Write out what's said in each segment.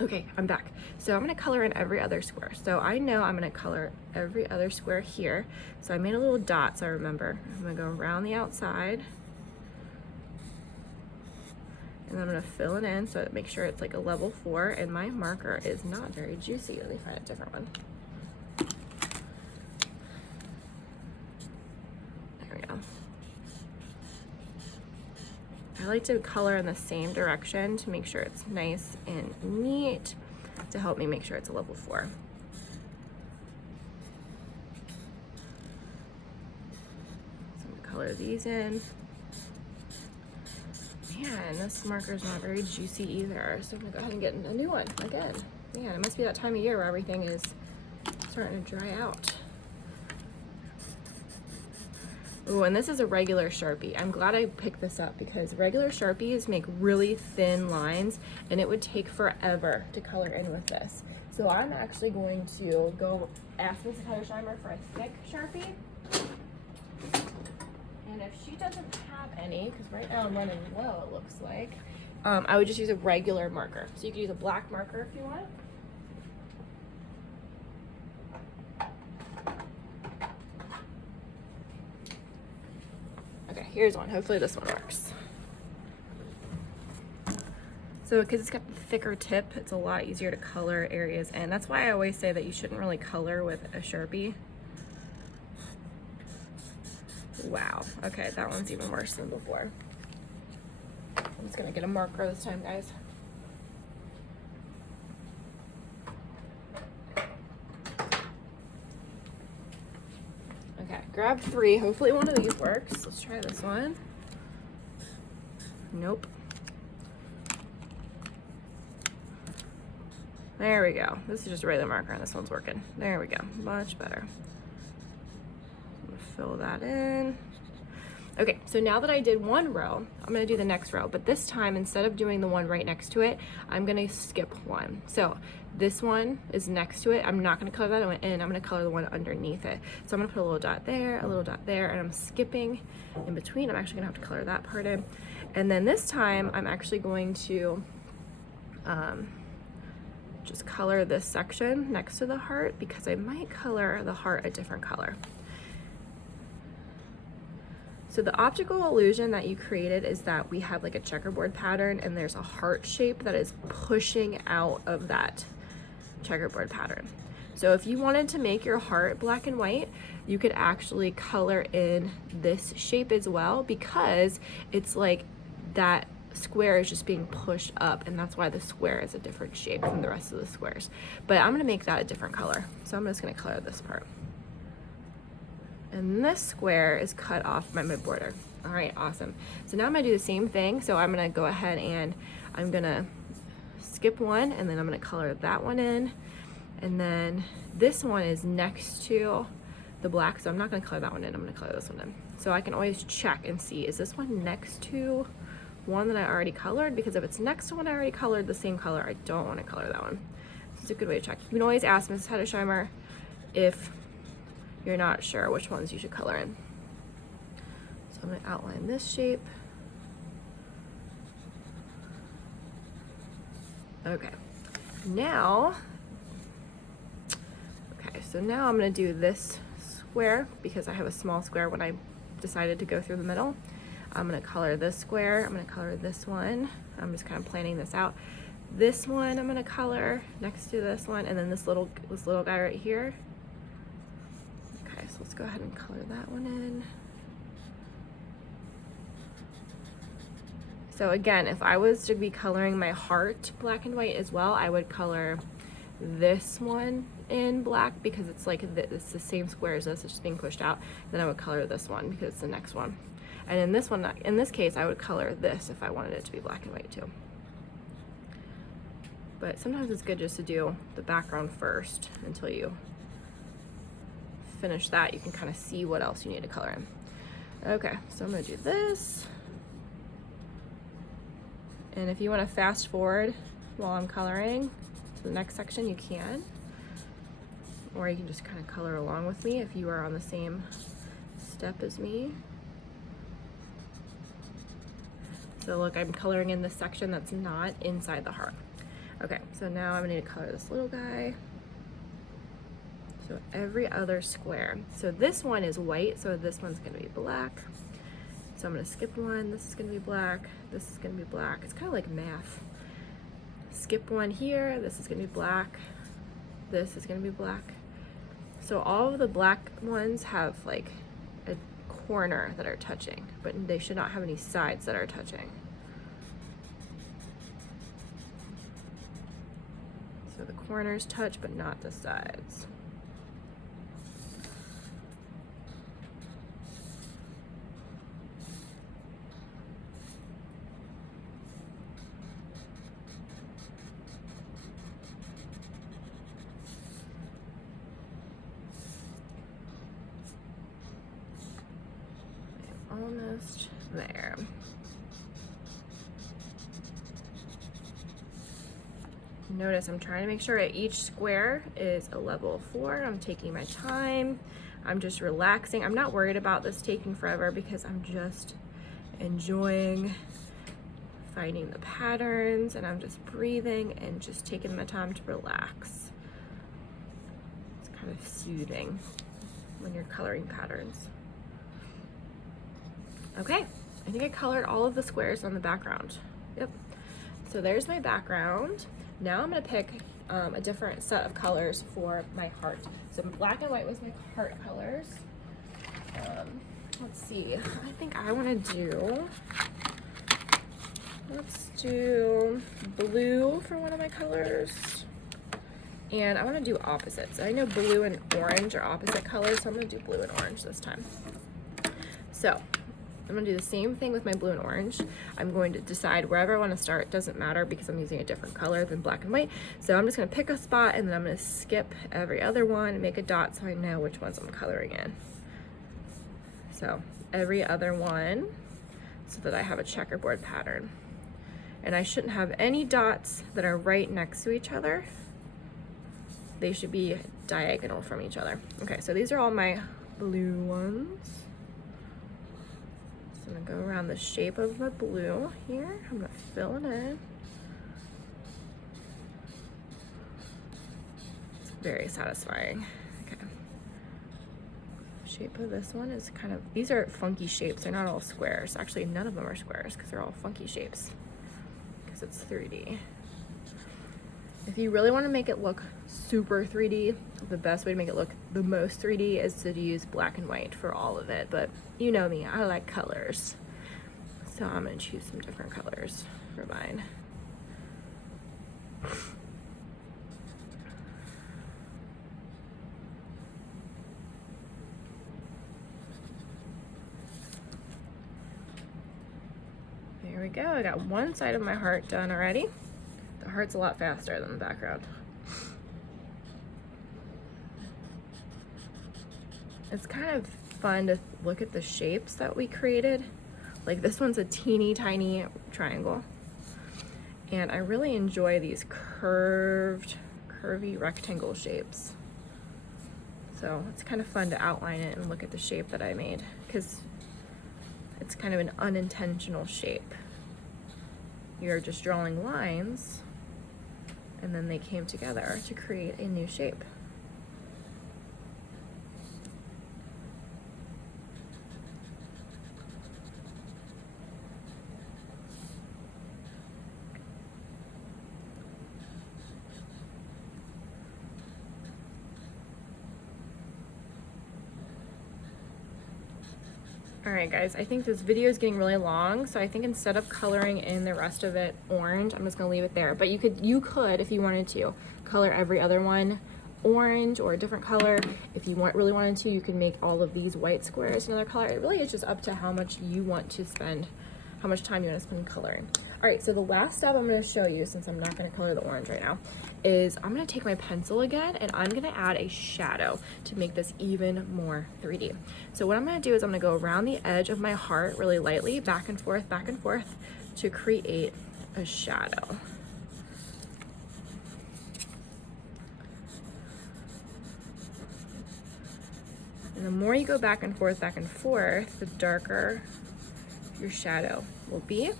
Okay, I'm back. So I'm gonna color in every other square. So I know I'm gonna color every other square here. So I made a little dot so I remember. I'm gonna go around the outside. And I'm gonna fill it in so it makes sure it's like a level 4, and my marker is not very juicy. Let me find a different one. There we go. I like to color in the same direction to make sure it's nice and neat to help me make sure it's a level 4. So I'm gonna color these in. Man, this marker is not very juicy either, so I'm gonna go ahead and get a new one again. Man, it must be that time of year where everything is starting to dry out. Oh, and this is a regular Sharpie. I'm glad I picked this up because regular Sharpies make really thin lines and it would take forever to color in with this. So I'm actually going to go ask Mrs. Hedesheimer for a thick Sharpie. And if she doesn't have any, because right now I'm running low, it looks like, I would just use a regular marker. So you could use a black marker if you want. Okay, here's one. Hopefully this one works. So because it's got the thicker tip, it's a lot easier to color areas in. That's why I always say that you shouldn't really color with a Sharpie. Wow, okay, that one's even worse than before. I'm just gonna get a marker this time, guys. Okay, grab 3. Hopefully one of these works. Let's try this one. Nope. There we go. This is just a regular marker and this one's working. There we go, much better. I'm gonna fill that in. Okay, so now that I did one row, I'm gonna do the next row, but this time, instead of doing the one right next to it, I'm gonna skip one. So this one is next to it. I'm not gonna color that in, I'm gonna color the one underneath it. So I'm gonna put a little dot there, a little dot there, and I'm skipping in between. I'm actually gonna have to color that part in. And then this time, I'm actually going to just color this section next to the heart because I might color the heart a different color. So the optical illusion that you created is that we have like a checkerboard pattern and there's a heart shape that is pushing out of that checkerboard pattern. So if you wanted to make your heart black and white, you could actually color in this shape as well because it's like that square is just being pushed up, and that's why the square is a different shape from the rest of the squares. But I'm gonna make that a different color. So I'm just gonna color this part. And this square is cut off by my border. All right, awesome. So now I'm gonna do the same thing. So I'm gonna go ahead and I'm gonna skip one, and then I'm gonna color that one in. And then this one is next to the black, so I'm not gonna color that one in, I'm gonna color this one in. So I can always check and see, is this one next to one that I already colored? Because if it's next to one I already colored the same color, I don't wanna color that one. It's a good way to check. You can always ask Mrs. Hedesheimer if you're not sure which ones you should color in. So I'm gonna outline this shape. Okay, now, so now I'm gonna do this square because I have a small square when I decided to go through the middle. I'm gonna color this square, I'm gonna color this one. I'm just kind of planning this out. This one I'm gonna color next to this one, and then this little guy right here. Okay, so let's go ahead and color that one in. So again, if I was to be coloring my heart black and white as well, I would color this one in black because it's like it's the same square as this, it's just being pushed out. Then I would color this one because it's the next one. And in this one, in this case, I would color this if I wanted it to be black and white too. But sometimes it's good just to do the background first until you finish that. You can kind of see what else you need to color in. Okay, so I'm gonna do this. And if you want to fast forward while I'm coloring to the next section, you can. Or you can just kind of color along with me if you are on the same step as me. So look, I'm coloring in this section that's not inside the heart. Okay, so now I'm gonna need to color this little guy. So every other square. So this one is white, so this one's gonna be black. So I'm gonna skip one, this is gonna be black, this is gonna be black. It's kind of like math. Skip one here, this is gonna be black, this is gonna be black. So all of the black ones have like a corner that are touching, but they should not have any sides that are touching. So the corners touch, but not the sides. Almost there. Notice I'm trying to make sure that each square is a level 4. I'm taking my time. I'm just relaxing. I'm not worried about this taking forever because I'm just enjoying finding the patterns, and I'm just breathing and just taking my time to relax. It's kind of soothing when you're coloring patterns. Okay, I think I colored all of the squares on the background. Yep. So there's my background. Now I'm gonna pick a different set of colors for my heart. So black and white was my heart colors. Let's see, I think I wanna do, let's do blue for one of my colors. And I wanna do opposites. I know blue and orange are opposite colors, so I'm gonna do blue and orange this time. So I'm gonna do the same thing with my blue and orange. I'm going to decide wherever I wanna start. It doesn't matter because I'm using a different color than black and white. So I'm just gonna pick a spot and then I'm gonna skip every other one and make a dot so I know which ones I'm coloring in. So every other one so that I have a checkerboard pattern. And I shouldn't have any dots that are right next to each other. They should be diagonal from each other. Okay, so these are all my blue ones. So I'm gonna go around the shape of the blue here. I'm gonna fill it in. It's very satisfying. Okay. Shape of this one is kind of, these are funky shapes. They're not all squares. Actually, none of them are squares because they're all funky shapes because it's 3D. If you really want to make it look super 3D, the best way to make it look the most 3D is to use black and white for all of it. But you know me, I like colors. So I'm going to choose some different colors for mine. There we go. I got one side of my heart done already. The heart's a lot faster than the background. It's kind of fun to look at the shapes that we created. Like this one's a teeny tiny triangle. And I really enjoy these curvy rectangle shapes. So it's kind of fun to outline it and look at the shape that I made because it's kind of an unintentional shape. You're just drawing lines and then they came together to create a new shape. Alright guys, I think this video is getting really long, so I think instead of coloring in the rest of it orange, I'm just going to leave it there. But you could, if you wanted to, color every other one orange or a different color. If you really wanted to, you can make all of these white squares another color. It really is just up to how much you want to spend, how much time you want to spend coloring. Alright, so the last step I'm going to show you, since I'm not going to color the orange right now, is I'm going to take my pencil again and I'm going to add a shadow to make this even more 3D. So what I'm going to do is I'm going to go around the edge of my heart really lightly, back and forth, to create a shadow. And the more you go back and forth, the darker your shadow will be.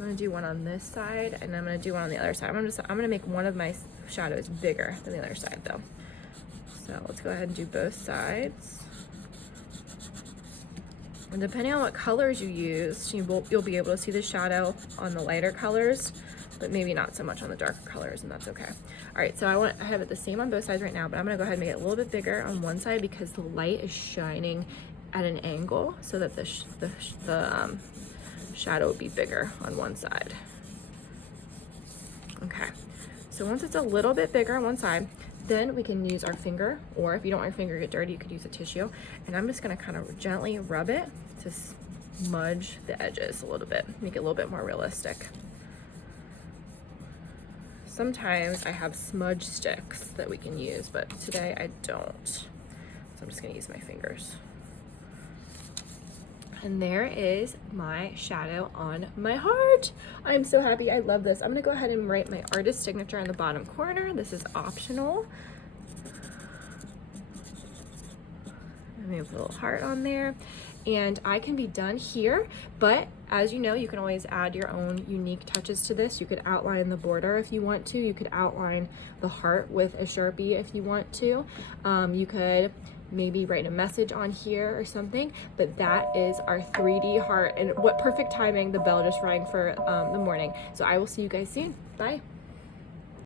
I'm gonna do one on this side, and I'm gonna do one on the other side. I'm gonna make one of my shadows bigger than the other side though. So let's go ahead and do both sides. And depending on what colors you use, you'll be able to see the shadow on the lighter colors, but maybe not so much on the darker colors, and that's okay. All right, so I have it the same on both sides right now, but I'm gonna go ahead and make it a little bit bigger on one side because the light is shining at an angle so that the shadow will be bigger on one side. Okay, so once it's a little bit bigger on one side, then we can use our finger, or if you don't want your finger to get dirty, you could use a tissue. And I'm just gonna kind of gently rub it to smudge the edges a little bit, make it a little bit more realistic. Sometimes I have smudge sticks that we can use, but today I don't. So I'm just gonna use my fingers. And there is my shadow on my heart. I'm so happy, I love this. I'm gonna go ahead and write my artist signature in the bottom corner. This is optional. Let me put a little heart on there. And I can be done here, but as you know, you can always add your own unique touches to this. You could outline the border if you want to. You could outline the heart with a Sharpie if you want to. You could maybe write a message on here or something, but that is our 3D heart. And what perfect timing, the bell just rang for the morning. So I will see you guys soon. Bye.